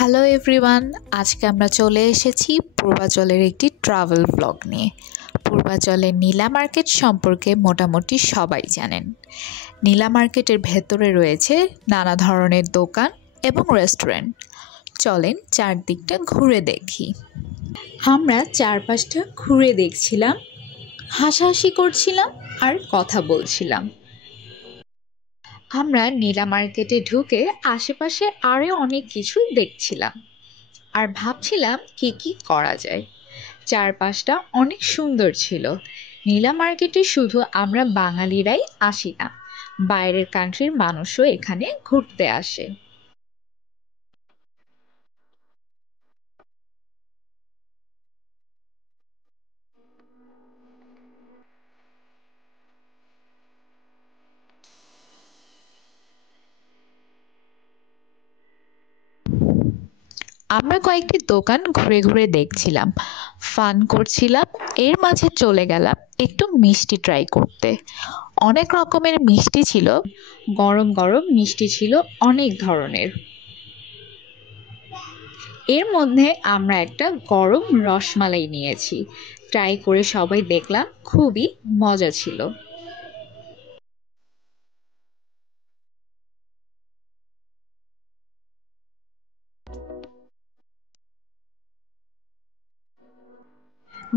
Hello everyone, আজকে আমরা চলে এসেছি পূর্বাচলের একটি ট্রাভেল ব্লগ নিয়ে। পূর্বাচলের নীলা মার্কেট সম্পর্কে মোটামুটি সবাই জানেন। নীলা মার্কেটের ভেতরে রয়েছে নানা ধরনের দোকান এবং রেস্টুরেন্ট। চলেন চারদিকটা ঘুরে দেখি। আমরা চারপাশটা ঘুরে দেখছিলাম, হাসাহাসি করছিলাম আর কথা বলছিলাম। আমরা নীলা মার্কেটে ঢুকে আশেপাশে আরও অনেক কিছু দেখছিলাম আর ভাবছিলাম কি কি করা যায়। চারপাশটা অনেক সুন্দর ছিল। নীলা মার্কেটে শুধু আমরা বাঙালিরাই আসি না, বাইরের কান্ট্রির মানুষও এখানে ঘুরতে আসে। আমরা কয়েকটি দোকান ঘুরে ঘুরে দেখছিলাম, ফান করছিলাম। এর মাঝে চলে গেলাম একটু মিষ্টি ট্রাই করতে। অনেক রকমের মিষ্টি ছিল, গরম গরম মিষ্টি ছিল অনেক ধরনের। এর মধ্যে আমরা একটা গরম রসমালাই নিয়েছি, ট্রাই করে সবাই দেখলাম খুবই মজা ছিল।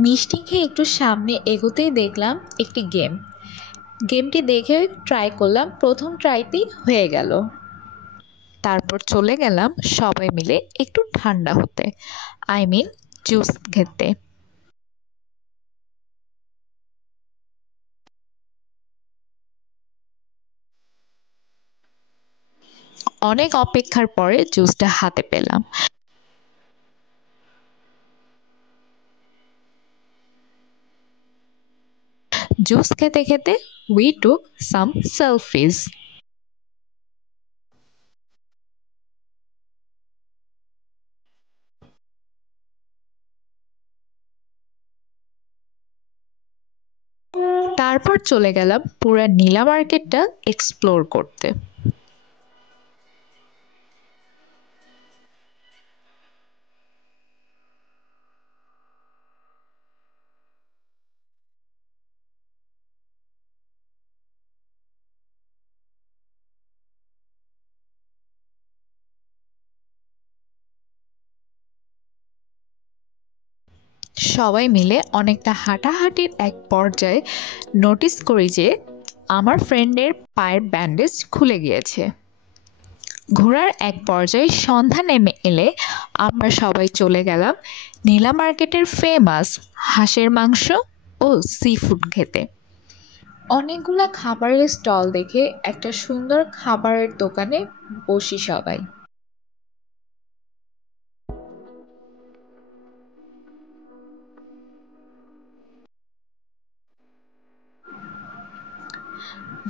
মিষ্টি খেয়ে একটু সামনে এগোতেই দেখলাম একটি গেমটি দেখে ট্রাই করলাম, প্রথম ট্রাইতেই হয়ে গেল। তারপর চলে গেলাম সবাই মিলে একটু ঠান্ডা হতে, আই মিন জুস খেতে। অনেক অপেক্ষার পরে জুসটা হাতে পেলাম। জুস খেতে খেতে উই টুক সাম সেলফিজ। তারপর চলে গেলাম পুরা নীলা মার্কেটটা এক্সপ্লোর করতে। সবাই মিলে অনেকটা হাঁটাহাঁটির এক পর্যায়ে নোটিস করি যে আমার ফ্রেন্ডের পায়ের ব্যান্ডেজ খুলে গিয়েছে। ঘোরার এক পর্যায়ে সন্ধ্যা নেমে এলে আমরা সবাই চলে গেলাম নীলা মার্কেটের ফেমাস হাঁসের মাংস ও সি ফুড খেতে। অনেকগুলা খাবারের স্টল দেখে একটা সুন্দর খাবারের দোকানে বসি সবাই।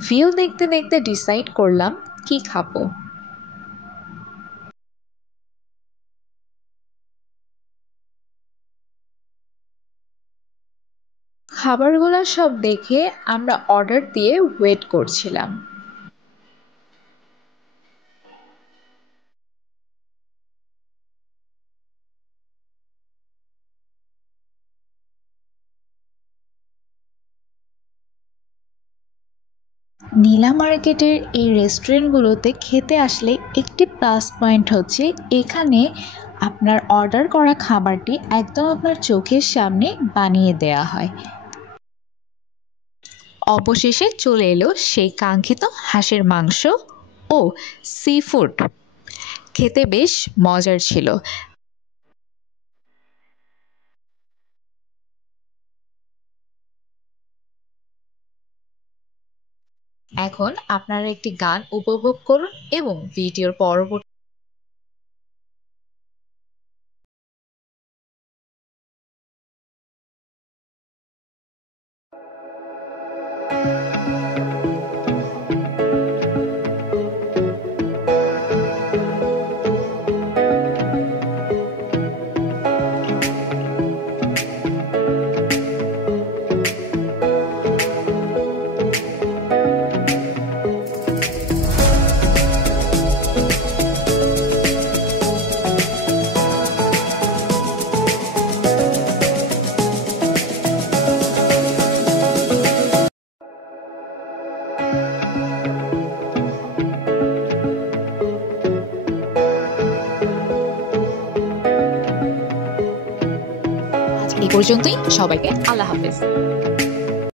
ভিউ দেখতে দেখতে ডিসাইড করলাম কি খাবো। খাবারগুলো সব দেখে আমরা অর্ডার দিয়ে ওয়েট করছিলাম। নীলা মার্কেটের এই রেস্টুরেন্টগুলোতে খেতে আসলে একটি প্লাস পয়েন্ট হচ্ছে এখানে আপনার অর্ডার করা খাবারটি একদম আপনার চোখের সামনে বানিয়ে দেয়া হয়। অবশেষে চলে এলো সেই কাঙ্ক্ষিত হাঁসের মাংস ও সি ফুড। খেতে বেশ মজার ছিল। এখন আপনারা একটি গান উপভোগ করুন এবং ভিডিওর পরবর্তী এই পর্যন্তই, সবাইকে আল্লাহ হাফেজ।